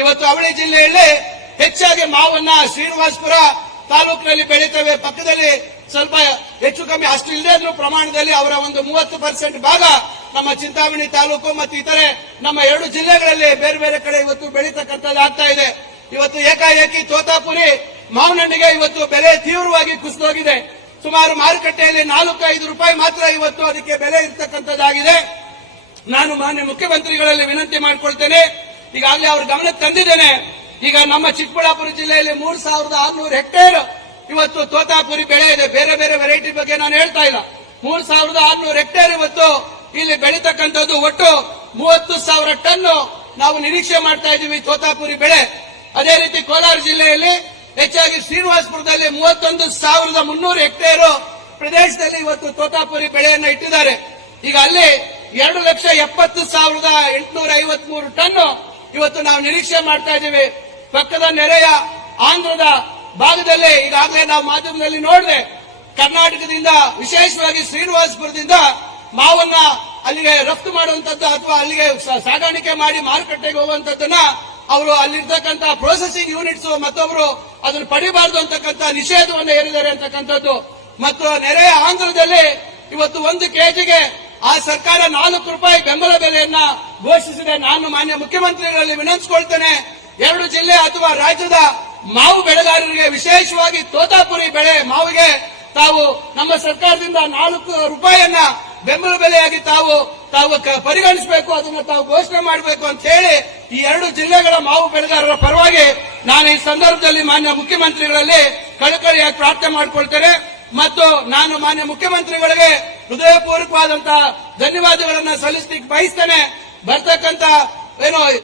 ಇವತ್ತು ಅವಳಿ ಜಿಲ್ಲೆಯಲ್ಲಿ ಹೆಚ್ಚಾಗಿ ಮಾವನ್ನ ಶ್ರೀನಿವಾಸಪುರ ತಾಲೂಕಿನಲ್ಲಿ ಬೆಳೀತವೆ. ಪಕ್ಕದಲ್ಲಿ ಸ್ವಲ್ಪ ಹೆಚ್ಚು ಕಮ್ಮಿ ಅಷ್ಟು ಇಲ್ಲದೇ ಪ್ರಮಾಣದಲ್ಲಿ ಅವರ ಒಂದು ಮೂವತ್ತು ಪರ್ಸೆಂಟ್ ಭಾಗ ನಮ್ಮ ಚಿಂತಾಮಣಿ ತಾಲೂಕು ಮತ್ತು ಇತರೆ ನಮ್ಮ ಎರಡು ಜಿಲ್ಲೆಗಳಲ್ಲಿ ಬೇರೆ ಬೇರೆ ಕಡೆ ಇವತ್ತು ಬೆಳೀತಕ್ಕಂಥದ್ದು ಆಗ್ತಾ ಇದೆ. ಇವತ್ತು ಏಕಾಏಕಿ ತೋತಾಪುರಿ ಮಾವನಣ್ಣಿಗೆ ಇವತ್ತು ಬೆಲೆ ತೀವ್ರವಾಗಿ ಕುಸಿದೋಗಿದೆ. ಸುಮಾರು ಮಾರುಕಟ್ಟೆಯಲ್ಲಿ ನಾಲ್ಕು ಐದು ರೂಪಾಯಿ ಮಾತ್ರ ಇವತ್ತು ಅದಕ್ಕೆ ಬೆಲೆ ಇರ್ತಕ್ಕಂಥದ್ದಾಗಿದೆ. ನಾನು ಮಾನ್ಯ ಮುಖ್ಯಮಂತ್ರಿಗಳಲ್ಲಿ ವಿನಂತಿ ಮಾಡಿಕೊಳ್ತೇನೆ. ಈಗಾಗಲೇ ಅವ್ರ ಗಮನಕ್ಕೆ ತಂದಿದ್ದೇನೆ. ಈಗ ನಮ್ಮ ಚಿಕ್ಕಬಳ್ಳಾಪುರ ಜಿಲ್ಲೆಯಲ್ಲಿ ಮೂರು ಸಾವಿರದ ಆರ್ನೂರು ಹೆಕ್ಟೇರ್ ಇವತ್ತು ತೋತಾಪುರಿ ಬೆಳೆ ಇದೆ. ಬೇರೆ ಬೇರೆ ವೆರೈಟಿ ಬಗ್ಗೆ ನಾನು ಹೇಳ್ತಾ ಇಲ್ಲ. ಮೂರು ಸಾವಿರದ ಆರ್ನೂರು ಹೆಕ್ಟೇರ್ ಇವತ್ತು ಇಲ್ಲಿ ಬೆಳೀತಕ್ಕಂಥದ್ದು ಒಟ್ಟು ಮೂವತ್ತು ಸಾವಿರ ಟನ್ ನಾವು ನಿರೀಕ್ಷೆ ಮಾಡ್ತಾ ಇದ್ದೀವಿ ತೋತಾಪುರಿ ಬೆಳೆ. ಅದೇ ರೀತಿ ಕೋಲಾರ ಜಿಲ್ಲೆಯಲ್ಲಿ ಹೆಚ್ಚಾಗಿ ಶ್ರೀನಿವಾಸಪುರದಲ್ಲಿ ಮೂವತ್ತೊಂದು ಸಾವಿರದ ಮುನ್ನೂರು ಹೆಕ್ಟೇರು ಪ್ರದೇಶದಲ್ಲಿ ಇವತ್ತು ತೋತಾಪುರಿ ಬೆಳೆಯನ್ನ ಇಟ್ಟಿದ್ದಾರೆ. ಈಗ ಅಲ್ಲಿ ಎರಡು ಲಕ್ಷ ಎಪ್ಪತ್ತು ಸಾವಿರದ ಎಂಟುನೂರ ಐವತ್ಮೂರು ಟನ್ ಇವತ್ತು ನಾವು ನಿರೀಕ್ಷೆ ಮಾಡ್ತಾ ಇದ್ದೀವಿ. ಪಕ್ಕದ ನೆರೆಯ ಆಂಧ್ರದ ಭಾಗದಲ್ಲಿ ಈಗಾಗಲೇ ನಾವು ಮಾಧ್ಯಮದಲ್ಲಿ ನೋಡಿದೆ, ಕರ್ನಾಟಕದಿಂದ, ವಿಶೇಷವಾಗಿ ಶ್ರೀನಿವಾಸಪುರದಿಂದ ಮಾವನ್ನ ಅಲ್ಲಿಗೆ ರಫ್ತು ಮಾಡುವಂತದ್ದು ಅಥವಾ ಅಲ್ಲಿಗೆ ಸಾಗಾಣಿಕೆ ಮಾಡಿ ಮಾರುಕಟ್ಟೆಗೆ ಹೋಗುವಂತದ್ದನ್ನ ಅವರು ಅಲ್ಲಿರ್ತಕ್ಕಂಥ ಪ್ರೊಸೆಸಿಂಗ್ ಯೂನಿಟ್ಸ್ ಮತ್ತೊಬ್ರು ಅದನ್ನು ಪಡಿಬಾರದು ಅಂತಕ್ಕಂಥ ನಿಷೇಧವನ್ನು ಹೇರಿದ್ದಾರೆ ಅಂತಕ್ಕಂಥದ್ದು. ಮತ್ತು ನೆರೆಯ ಆಂಧ್ರದಲ್ಲಿ ಇವತ್ತು ಒಂದು ಕೆಜಿಗೆ ಆ ಸರ್ಕಾರ ನಾಲ್ಕು ರೂಪಾಯಿ ಬೆಂಬಲ ಬೆಲೆಯನ್ನ ಘೋಷಿಸಿದೆ. ನಾನು ಮಾನ್ಯ ಮುಖ್ಯಮಂತ್ರಿಗಳಲ್ಲಿ ವಿನಂತಿಸಿಕೊಳ್ತೇನೆ. ಎರಡು ಜಿಲ್ಲೆ ಅಥವಾ ರಾಜ್ಯದ ಮಾವು ಬೆಳೆಗಾರರಿಗೆ ವಿಶೇಷವಾಗಿ ತೋತಾಪುರಿ ಬೆಳೆ ಮಾವಿಗೆ ತಾವು ನಮ್ಮ ಸರ್ಕಾರದಿಂದ ನಾಲ್ಕು ರೂಪಾಯಿಯನ್ನ ಬೆಂಬಲ ಬೆಲೆಯಾಗಿ ತಾವು ತಾವು ಪರಿಗಣಿಸಬೇಕು, ಅದನ್ನ ತಾವು ಘೋಷಣೆ ಮಾಡಬೇಕು ಅಂತ ಹೇಳಿ ಈ ಎರಡು ಜಿಲ್ಲೆಗಳ ಮಾವು ಬೆಳೆಗಾರರ ಪರವಾಗಿ ನಾನು ಈ ಸಂದರ್ಭದಲ್ಲಿ ಮಾನ್ಯ ಮುಖ್ಯಮಂತ್ರಿಗಳಲ್ಲಿ ಕಳಕಳಿಯಾಗಿ ಪ್ರಾರ್ಥನೆ ಮಾಡಿಕೊಳ್ತೇನೆ. ಮತ್ತು ನಾನು ಮಾನ್ಯ ಮುಖ್ಯಮಂತ್ರಿಗಳಿಗೆ ಹೃದಯಪೂರ್ವಕವಾದಂತಹ ಧನ್ಯವಾದಗಳನ್ನ ಸಲ್ಲಿಸಲಿಕ್ಕೆ ಬಯಸ್ತೇನೆ. ಬರ್ತಕ್ಕಂತ ಏನು